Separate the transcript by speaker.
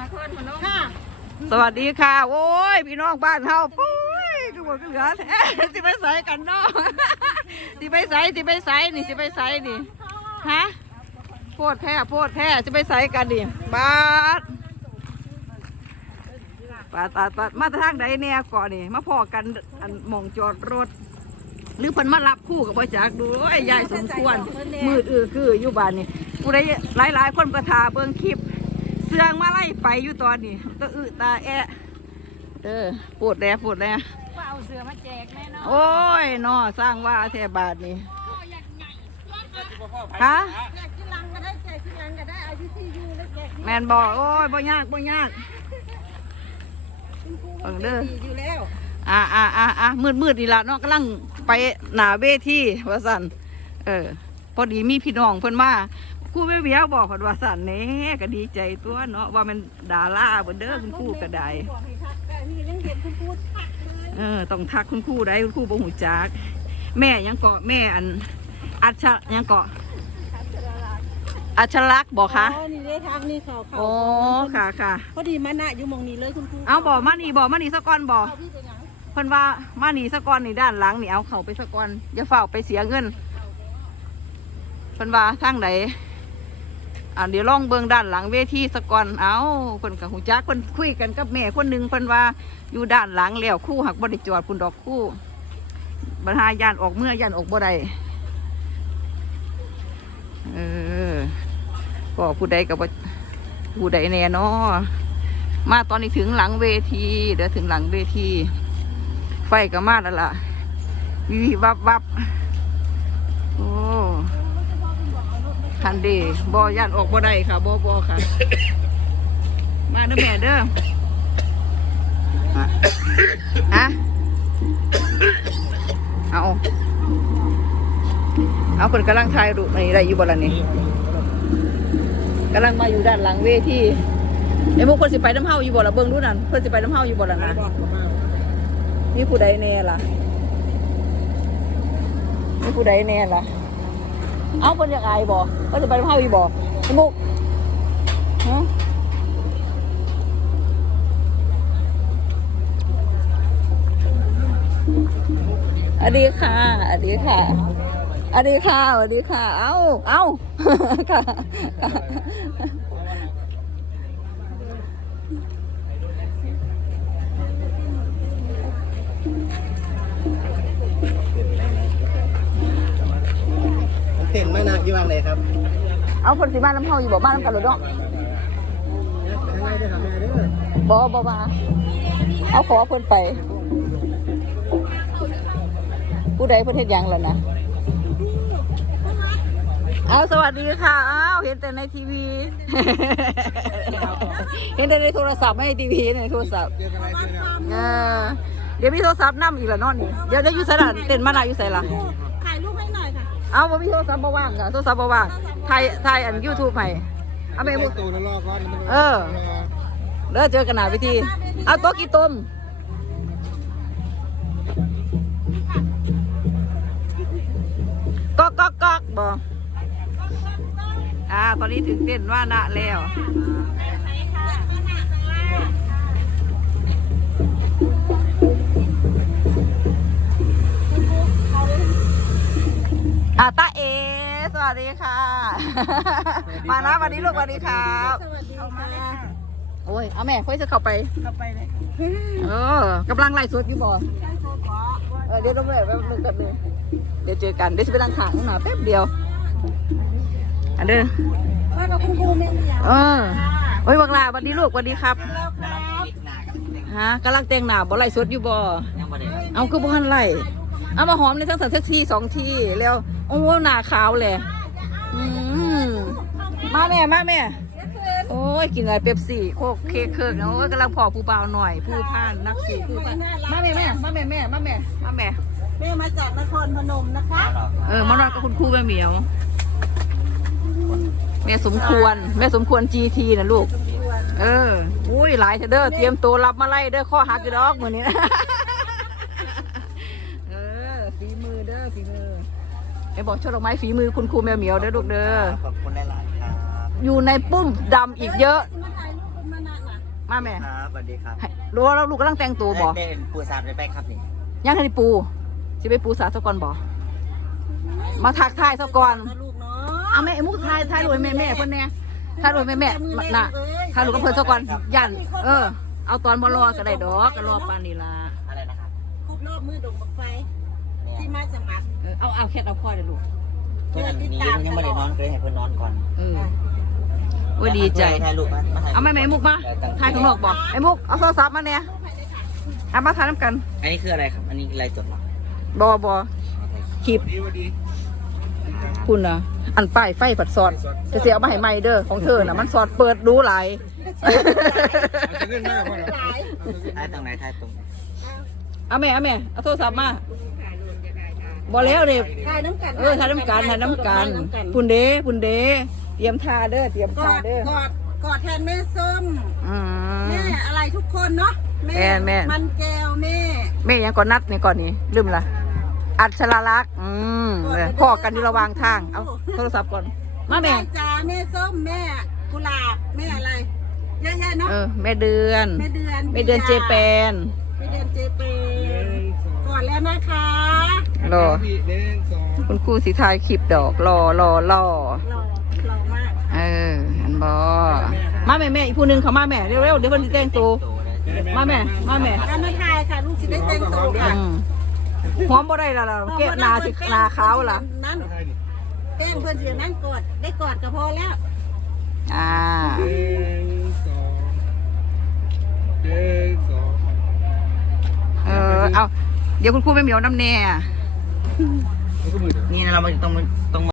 Speaker 1: นครพนม
Speaker 2: ค่ะ
Speaker 3: สวัสดีค่ะ โอ้ย พี่น้องบ้านเฮาปุ้ยคือหมดเหลือแท้สิไปใส่กันเนาะสิไปใส่สิไปใส่นี่สิไปใส่นี่ฮะโพดแท้โพดแท้สิไปใส่กันดิบาดปาดปาดปาดมาทางใดแน่ก่อนนี่มาพอกันอันหมองจอดรถ หรือเพิ่นมารับคู่กับพ่อจักดูไอ้ยยายสมควรมืดอือคืออยู่บ้านนี่ผู้ใดหลายหลายๆคนก็ทาเบิ่งคลิป เสื่องมาไล่ไปอยู่ตอนนี้ก็อึตาแอะเออปวดแล้ปวดแล้ว
Speaker 1: ว่าเอาเสือมาแจกแน่นอน
Speaker 3: โอ้ยนอสร้างว่าแทบาทนี่ฮะ
Speaker 2: แจกที่ลังก็ได้แจกที่ลังก็ได้เอาที่ที่อยู่แล้วแจกที่
Speaker 3: แมนบอกโอ้ยบ่ยากบ่ยาก
Speaker 2: คุณครู
Speaker 3: เออเด้อ
Speaker 2: ดีอยู่แล้ว
Speaker 3: อ่าอ่าอ่าอ่ามืดมืดนี่ละเนาะกำลังไปหนาเวทีว่าสันเออพอดีมีพี่น้องเพิ่นมา ครู่แม่เบียบอกเพิ่นว่าสันเน่ก็ดีใจตัวเนาะว่ามันดาราเบิ่นเด้อคุณครู่ก็ได้
Speaker 2: บอกให้ทักแต่นี่ยังเห็นคุณครูทักเลย
Speaker 3: เออต้องทักคุณครู่ได้คุณครู่บ่หูจัก แม่ยังเกาะแม่อัน อัชะยังเกาะอัชลักษณ์บอกคะ
Speaker 2: อ๋อนี่ได้ทางนี่เขาเขา
Speaker 3: โอ้ค่ะค่ะ
Speaker 2: พอดีมานะอยู่หมองนี้เลยคุณครู
Speaker 3: เอาบอกมานี่บอกมานี่สะก่อนบอก
Speaker 2: เอาพี่ไปหยัง
Speaker 3: เพิ่นว่ามานี่สะก่อนนี่ด้านหลังนี่เอาเขาไปสะก่อนอย่าเฝ้าไปเสียเงินเพิ่นว่าทางไหน อ่าเดี๋ยวลองเบิ่งด้านหลังเวทีสะก่อนเอาเพิ่นกับหูจักเพิ่นคุยกันกับแม่คนหนึ่งเพิ่นว่าอยู่ด้านหลังแล้วคู่หักบ่ได้จอดคุณดอกคู่บรรหายานออกเมื่อยานออกบ่ได้เออก็ผู้ใดกับผู้ใดแน่นาะมาตอนนี้ถึงหลังเวที เดี๋ยวถึงหลังเวที ไฟก็มาแล้วล่ะวิววับวับโอ้ คันเดีบอย่านออกบ่ได้ค่ะบ่บ่ค่ะ มาเด้อแม่เด้อฮะเอาเอาคนกำลังถ่ายรูปนี่ได้อยู่บ่ล่ะนี่กำลังมาอยู่ด้านหลังเวทีไอ้พวกคนสิไปน้ำเฮาอยู่บ่ล่ะเบิ่งดูนั่นเพิ่นสิไปน้ำเฮาอยู่บ่ล่ะนะมีผู้ใดแน่ล่ะมีผู้ใดแน่ล่ะ เอาเพิ่นอยากอายบ่เพิ่นจะไปเฮาอีบ่ไอ้มุกฮะอดีค่ะอดีค่ะอดีค่ะอดีค่ะ เอ้า เอ้าค่ะ
Speaker 4: ต็นมานักอยู่วางไหนครับ
Speaker 3: เอาเพิ่นสิบ้านน้ำเฮาอยู่บ่บ้านน้ำกันเลยเนาะ
Speaker 4: ทางไหนได้ทำแม่เด้อ
Speaker 3: บ่บ่มาเอาขอเพิ่นไป ผู้ใดเพิ่นเฮ็ดหยังล่ะนะเอาสวัสดีค่ะอ้าวเห็นแต่ในทีวี เห็นแต่ในโทรศัพท์ไม่ในทีวีในโทรศัพท์
Speaker 4: เจอกันอะไรเจอเนี่ย
Speaker 3: เออเดี๋ยวมีโทรศัพท์นํอีกแล้วเนาะนี่เดี๋ยวจะอยู่ไสล่ะเต้นมานาอยู่ไสล่ะ เอาบ่มีโทรศัพท์บ่ว่างค่ะโทรศัพท์บ่ว่างถ่ายถ่ายอัน YouTube ให้เอาไป
Speaker 4: ไอ้
Speaker 3: บ่
Speaker 4: ตูนรอก่อนมัน
Speaker 3: เออ เด้อเจอกันหน้าเวิธี เอาโต๊ะกี่ต้มก๊อกก๊อกก๊อกบออ่า ตอนนี้ถึงเต้นว่านะแล้ว อ่าตาเอ สวัสดีค่ะ มานะวันนี้ลูกสวัสดีครับ
Speaker 2: สวัสดีค่ะ
Speaker 3: โอ้ย เอาแม่ค่อยจะเข้าไป
Speaker 2: เข้าไปเลย
Speaker 3: เออกำลังไล่สดอยู่บ่เออเดี๋ยวต้องเลยแป๊บนึงแป๊บนึงเดี๋ยวเจอกันเดี๋ยวจะไปนั่งขางหนาแป๊บเดียว อันเด้อ
Speaker 2: มากับคุณครูแม่เดียว
Speaker 3: เออโอ้ยบักลาสวัสดีลูกสวัสดีครับ
Speaker 2: แล้วครับ
Speaker 3: ฮะกำลังแต่งหน้าบ่ไล่สดอยู่บ่เอาคือบ่ทันไล่ เอามาหอมในทั้งสันเซ็กทีสองทีแล้วโอ้โหหน้าขาวเลยอืมมาแม่มาแม่โอ้ยกินอะไรเป๊ปซี่โคกเค้กเคิร์กเนาะโอ้ยกำลังพอผู้เบาวหน่อยผู้พ่านนักสู่ผู้พ่านมาแม่แม่มาแม่แม่มาแม่มาแม่
Speaker 2: แม่มาจากนครพนมนะคะ
Speaker 3: เออมานอนกับคุณครูแม่เหมียวแม่สมควรแม่สมควร GT นะลูก เออ อุ้ยหลายเถอะเด้อเตรียมตัวรับมาไล่เด้อข้อหักอยู่ดอกมือนี้นะ เออ ฝีมือเด้อ ฝีมือ ไอ้บอกช่อดอกไม้ฝีมือคุณครูแม่เหมียวเด้อลูกเด้อ
Speaker 4: ขอบคุณหลายๆครับ
Speaker 3: อยู่ในปุ้มดำอีกเยอะ
Speaker 2: มาถ่ายรูปเป็นมานะหลาน
Speaker 3: มาแม่
Speaker 5: ครับสวัสดีครับ
Speaker 3: ให้รู้ว่าเราลูกกำลังแต่งตัวบ่
Speaker 5: ได้เป็นปูซาดได้ไปครับนี่
Speaker 3: ยังทันได้ปูสิไปปูสาสก่อนบ่มาทักทายซะก่อน
Speaker 2: นะลูกเนาะ
Speaker 3: เอาแม่ไอ้มุกทายทายรวยแม่แม่เพิ่นแน่ทายรวยแม่แม่น่ะทายรวยกับเพิ่นซะก่อนยันเออ เอาตอนบ่รอก็ได้ดอกก็รอปานนี้ล่ะ
Speaker 5: อะไรนะครับ
Speaker 2: ครบรอบมือดงบักไฟ
Speaker 5: เนี่ย
Speaker 2: ที่มาสมัคร
Speaker 3: เออเอาเอาแค่เอาพ่อเด้อลูก
Speaker 5: เพื่อนหนี้เพิ่นยังไม่ได้นอนก็เลยให้เพื่อนนอนก่อน
Speaker 3: เออโอ้ยดีใจ
Speaker 5: ถ่ายรูปมามาถ่าย
Speaker 3: เอาแม่แม่ไอ้มุกมาทายข้างนอกบ่ไอ้มุกเอาโทรศัพท์มาเนี่ยเอามาทายน้ำกัน
Speaker 5: อันนี้คืออะไรครับ อันนี้อะไรจดเหรอ
Speaker 3: บ่บ่คลิปคุณน่ะอันป้ายไฟผัดซอดจะเสียเอามาให้ใหม่เด้อของเธอน่ะมันซอดเปิดรู้หลาย
Speaker 4: จะเงินมากพ่อ
Speaker 2: หลาย
Speaker 5: ถ่ายตรงไหนถ่ายตรง
Speaker 3: เอาแม่เอาแม่เอาโทรศัพท์มา บ่แล้วเด้
Speaker 2: ถ่ายน้ำกัน
Speaker 3: เออทายน้ำกันทายน้ำกันพุ่นเด้พุ่นเด้เตรียมทาเด้อเตรียม
Speaker 2: ก
Speaker 3: ทา
Speaker 2: อด
Speaker 3: เด้อก
Speaker 2: อดกอดแทนแม่ส้ม
Speaker 3: อืม
Speaker 2: แม่อะไรทุกคนเนาะ
Speaker 3: แม่แม่
Speaker 2: มันแก้วแม่
Speaker 3: แม่ยังก่อนนัดนี่ก่อนนี่ลืมละอัชราลักษณ์อืมเออพ่อกันอยู่ระหว่างทางเอาโทรศัพท์ก่อนมาแม่
Speaker 2: จ้าแม่ส้มแม่กุหลาบแม่อะไรเยอะแยะเนาะ
Speaker 3: เออแม่เดือน
Speaker 2: แม่เดือน
Speaker 3: แม่เดือนเจแปน
Speaker 2: แม่เดือนเจแปนก่อนแล้วนะคะ
Speaker 3: รอ
Speaker 4: พี่หนึ่งสอง
Speaker 3: คุณครูสีทายคลิปดอกรอรอรอ
Speaker 2: หล่อหล่อมาก
Speaker 3: เอออันบอมาแม่แม่อีกผู้หนึงเขามาแม่เร็วๆเดี๋ยวมันจะแต่งตัวมาแม่มาแม่
Speaker 2: การมาถ่ายค่ะลูกสิได้แต่งตัวค่ะ
Speaker 3: อืมหอมบ่ได้ละล่ะเก็บหนาสิหนาขาวล่ะ
Speaker 2: นั่น
Speaker 4: ใช่นี่
Speaker 2: แป้งเพื่อนเสียนั่นกอดได้กอดก็พอแล้ว
Speaker 3: อ่า
Speaker 4: หนึ่งสองหนึ่งสอง
Speaker 3: เออเอาเดี๋ยวคุณครูไม่เหมียวน้ำแน่
Speaker 4: มั
Speaker 5: นี่นะเรามาตรงตรง